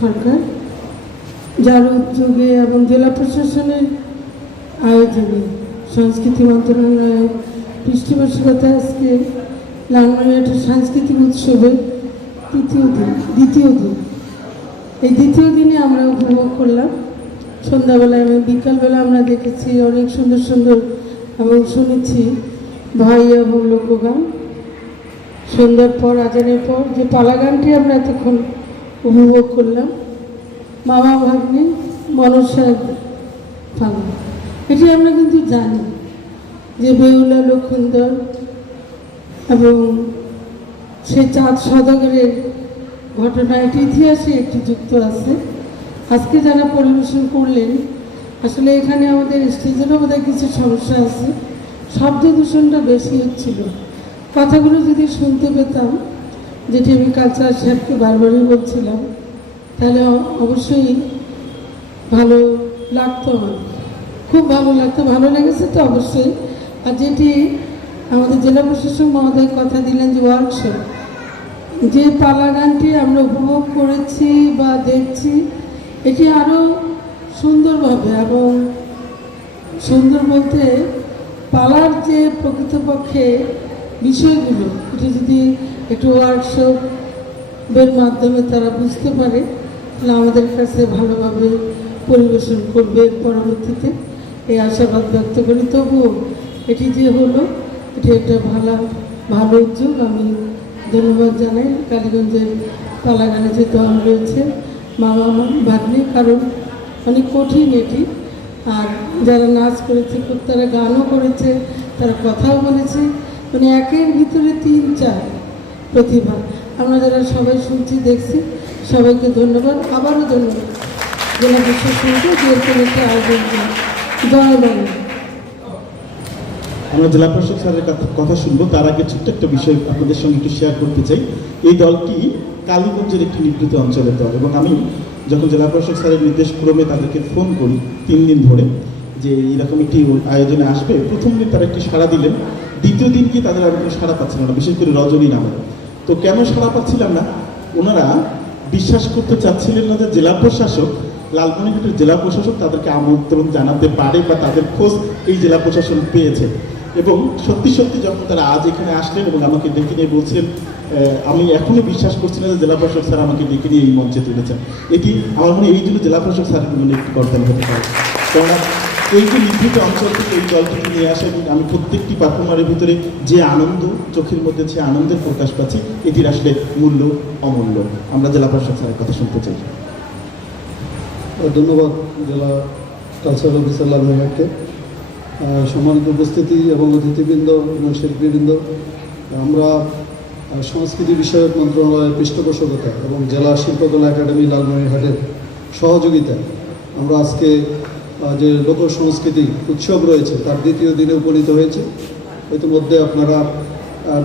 সরকার যার উদ্যোগে এবং জেলা প্রশাসনের আয়োজনে সংস্কৃতি মন্ত্রণালয়ের পৃষ্ঠপোষকতায় আজকে লালমনিরহাটের সাংস্কৃতিক উৎসবের তৃতীয় দিন, দ্বিতীয় দিন। এই দ্বিতীয় দিনে আমরা উপভোগ করলাম। সন্ধ্যাবেলায় এবং বিকালবেলা আমরা দেখেছি অনেক সুন্দর সুন্দর এবং শুনেছি ভাই এবং লোকগান। সন্ধ্যার পর, আজানের পর যে পালা গানটি আমরা এতক্ষণ উপভোগ করলাম। মামা ভাগ্নে মনসার পালা এটি আমরা কিন্তু জানি যে বেহুলা লক্ষিন্দর এবং সে চাঁদ সদাগরের ঘটনা, এটি ইতিহাসে একটি যুক্ত আছে। আজকে যারা পরিবেশন করলেন, আসলে এখানে আমাদের স্টেজেরও বোধহয় কিছু সমস্যা আছে। শব্দ দূষণটা বেশি হচ্ছিল। কথাগুলো যদি শুনতে পেতাম যেটি আমি কালচার সাহেবকে বারবারই বলছিলাম, তাহলে অবশ্যই ভালো লাগতো আমার। খুব ভালো লাগতো, ভালো লেগেছে তো অবশ্যই। আর যেটি আমাদের জেলা প্রশাসক মহোদয় কথা দিলেন যে ওয়ার্কশপ যে পালা গানটি আমরা উপভোগ করেছি বা দেখছি, এটি আরও সুন্দরভাবে এবং সুন্দর বলতে পালার যে প্রকৃতপক্ষে বিষয়গুলো। এটি যদি একটু ওয়ার্কশপের মাধ্যমে তারা বুঝতে পারে, তাহলে আমাদের কাছে ভালোভাবে পরিবেশন করবে পরবর্তীতে। এই আশাবাদ ব্যক্ত করি। তবুও এটি যে হলো, এটি একটা ভালো ভালো উদ্যোগ। আমি ধন্যবাদ জানাই। কালীগঞ্জের পালাগানে যে দল রয়েছে মামা ভাগ্নে, কারণ অনেক কঠিন এটি। আর যারা নাচ করেছে, তারা গানও করেছে, তারা কথাও বলেছে। মানে একের ভিতরে তিন চার প্রতিভা। আমরা যারা সবাই শুনছি, দেখছি, সবাইকে ধন্যবাদ। আবারও ধন্যবাদ। জেলা আয়োজন আমরা জেলা প্রশাসক স্যারের কথা- শুনব। তার আগে ছোট্ট একটা বিষয় আপনাদের সঙ্গে একটু শেয়ার করতে চাই। এই দলটি কালীগঞ্জের একটি নিবৃত অঞ্চলের দল এবং আমি যখন জেলা প্রশাসক স্যারের নির্দেশ ক্রমে তাদেরকে ফোন করি তিন দিন ধরে যে এরকম একটি আয়োজনে আসবে, প্রথম দিন তারা একটি সাড়া দিলেন। দ্বিতীয় দিন কি তাদের আর কোনো সাড়া পাচ্ছিল না, বিশেষ করে রজনী নামে। তো কেন সাড়া পাচ্ছিলাম না? ওনারা বিশ্বাস করতে চাচ্ছিলেন না যে জেলা প্রশাসক, লালমনিরহাটের জেলা প্রশাসক তাদেরকে আমন্ত্রণ জানাতে পারে বা তাদের খোঁজ এই জেলা প্রশাসন পেয়েছে। এবং সত্যি সত্যি যখন তারা আজ এখানে আসলেন এবং আমাকে ডেকে নিয়ে বলছেন আমি এখনও বিশ্বাস করছি না যে জেলা প্রশাসক স্যার আমাকে ডেকে নিয়ে এই মঞ্চে তুলেছেন। এটি আমার মনে এই জন্য জেলা প্রশাসক স্যারের মনে একটি কর্তালি হতে পারে। কেননা এই যে অঞ্চল থেকে এই দলটিকে নিয়ে আসা এবং আমি প্রত্যেকটি পারফর্মারের ভিতরে যে আনন্দ চোখের মধ্যে যে আনন্দের প্রকাশ পাচ্ছি এটির আসলে মূল্য অমূল্য। আমরা জেলা প্রশাসক স্যারের কথা শুনতে চাই। ধন্যবাদ জেলা কালচারাল অফিসার লালমনিরহাটকে আহ, সম্মানিত উপস্থিতি এবং অতিথিবৃন্দ এবং শিল্পীবৃন্দ আমরা সংস্কৃতি বিষয়ক মন্ত্রণালয়ের পৃষ্ঠপোষকতা এবং জেলা শিল্পকলা একাডেমি লালমনিরহাটের সহযোগিতায় আমরা আজকে যে লোক সংস্কৃতি উৎসব রয়েছে, তার দ্বিতীয় দিনে উপনীত হয়েছে। ইতিমধ্যে আপনারা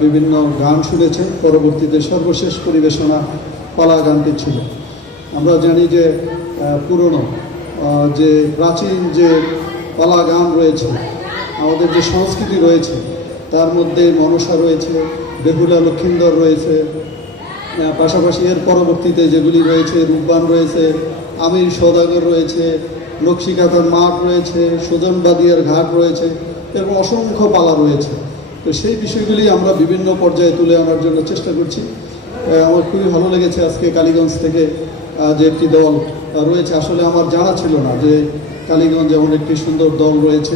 বিভিন্ন গান শুনেছেন, পরবর্তীতে সর্বশেষ পরিবেশনা পালা গানটি ছিল। আমরা জানি যে পুরনো যে প্রাচীন যে পালা গান রয়েছে, আমাদের যে সংস্কৃতি রয়েছে, তার মধ্যে মনসা রয়েছে, বেহুলা লক্ষিন্দর রয়েছে পাশাপাশি এর পরবর্তীতে যেগুলি রয়েছে, রূপবান রয়েছে, আমির সদাগর রয়েছে নকশিকাতার মাঠ রয়েছে, সুজনবাদিয়ার ঘাট রয়েছে, এরকম অসংখ্য পালা রয়েছে। তো সেই বিষয়গুলি আমরা বিভিন্ন পর্যায়ে তুলে আনার জন্য চেষ্টা করছি। আমার খুবই ভালো লেগেছে আজকে কালীগঞ্জ থেকে যে একটি দল রয়েছে। আসলে আমার জানা ছিল না যে কালীগঞ্জ এমন একটি সুন্দর দল রয়েছে।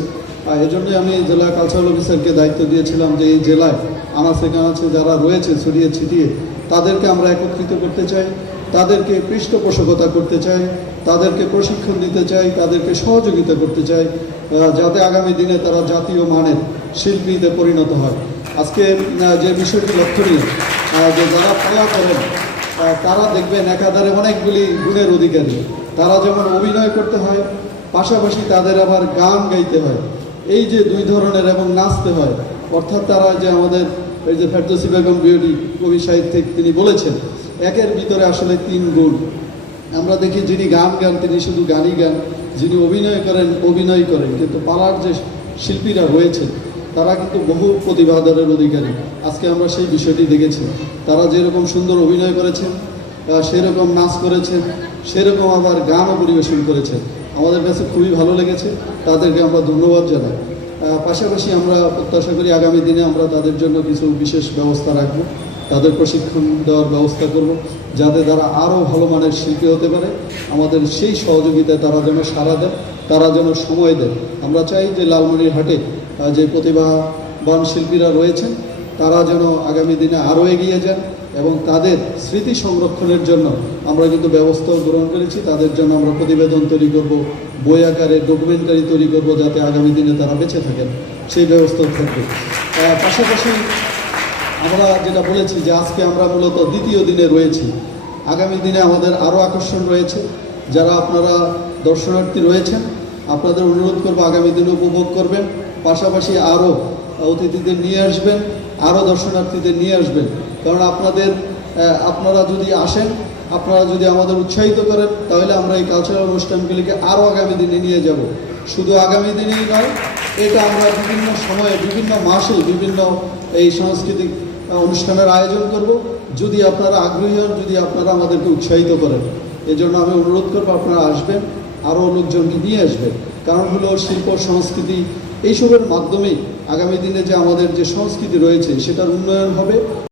আর এজন্যই আমি জেলা কালচারাল অফিসারকে দায়িত্ব দিয়েছিলাম যে এই জেলায় আনাচে কানাচে যারা রয়েছে, ছড়িয়ে ছিটিয়ে তাদেরকে আমরা একত্রিত করতে চাই, তাদেরকে পৃষ্ঠপোষকতা করতে চাই, তাদেরকে প্রশিক্ষণ দিতে চাই, তাদেরকে সহযোগিতা করতে চাই যাতে আগামী দিনে তারা জাতীয় মানের শিল্পীতে পরিণত হয়। আজকে যে বিষয়টি লক্ষণীয় যে যারা পালা করেন তারা দেখবেন একাধারে অনেকগুলি গুণের অধিকারী। তারা যেমন অভিনয় করতে হয়, পাশাপাশি তাদের আবার গান গাইতে হয়। এই যে দুই ধরনের এবং নাচতে হয়, অর্থাৎ তারা যে আমাদের এই যে ফেরদৌসি বেগম বিউটি কবি সাহিত্যিক তিনি বলেছেন, একের ভিতরে আসলে তিন গুণ। আমরা দেখি যিনি গান গান, তিনি শুধু গানই গান, যিনি অভিনয় করেন অভিনয় করেন। কিন্তু পাড়ার যে শিল্পীরা রয়েছে তারা কিন্তু বহু প্রতিভাধরের অধিকারী। আজকে আমরা সেই বিষয়টি দেখেছি। তারা যেরকম সুন্দর অভিনয় করেছেন সেরকম নাচ করেছেন, সেরকম আবার গানও পরিবেশন করেছেন। আমাদের কাছে খুবই ভালো লেগেছে। তাদেরকে আমরা ধন্যবাদ জানাই। পাশাপাশি আমরা প্রত্যাশা করি আগামী দিনে আমরা তাদের জন্য কিছু বিশেষ ব্যবস্থা রাখব, তাদের প্রশিক্ষণ দেওয়ার ব্যবস্থা করব, যাতে তারা আরও ভালো মানের শিল্পী হতে পারে। আমাদের সেই সহযোগিতায় তারা যেন সারা দেয়, তারা যেন সময় দেয়। আমরা চাই যে লালমনির হাটে যে প্রতিভাবান শিল্পীরা রয়েছেন তারা যেন আগামী দিনে আরও এগিয়ে যান এবং তাদের স্মৃতি সংরক্ষণের জন্য আমরা কিন্তু ব্যবস্থাও গ্রহণ করেছি। তাদের জন্য আমরা প্রতিবেদন তৈরি করব, বই আকারে ডকুমেন্টারি তৈরি করব যাতে আগামী দিনে তারা বেঁচে থাকেন। সেই ব্যবস্থাও থাকবে। পাশাপাশি আমরা যেটা বলেছি যে আজকে আমরা মূলত দ্বিতীয় দিনে রয়েছি। আগামী দিনে আমাদের আরও আকর্ষণ রয়েছে। যারা আপনারা দর্শনার্থী রয়েছেন, আপনাদের অনুরোধ করব আগামী দিনে উপভোগ করবেন। পাশাপাশি আরও অতিথিদের নিয়ে আসবেন আরও দর্শনার্থীদের নিয়ে আসবেন। কারণ আপনাদের আপনারা যদি আসেন, আপনারা যদি আমাদের উৎসাহিত করেন, তাহলে আমরা এই কালচারাল অনুষ্ঠানগুলিকে আরও আগামী দিনে নিয়ে যাব। শুধু আগামী দিনেই নয়, এটা আমরা বিভিন্ন সময়ে, বিভিন্ন মাসে বিভিন্ন এই সাংস্কৃতিক অনুষ্ঠানের আয়োজন করব। যদি আপনারা আগ্রহী হন, যদি আপনারা আমাদেরকে উৎসাহিত করেন। এজন্য আমি অনুরোধ করব, আপনারা আসবেন আরও লোকজনকে নিয়ে আসবেন। কারণ হলো শিল্প, সংস্কৃতি, এইসবের মাধ্যমেই আগামী দিনে যে আমাদের যে সংস্কৃতি রয়েছে সেটার উন্নয়ন হবে।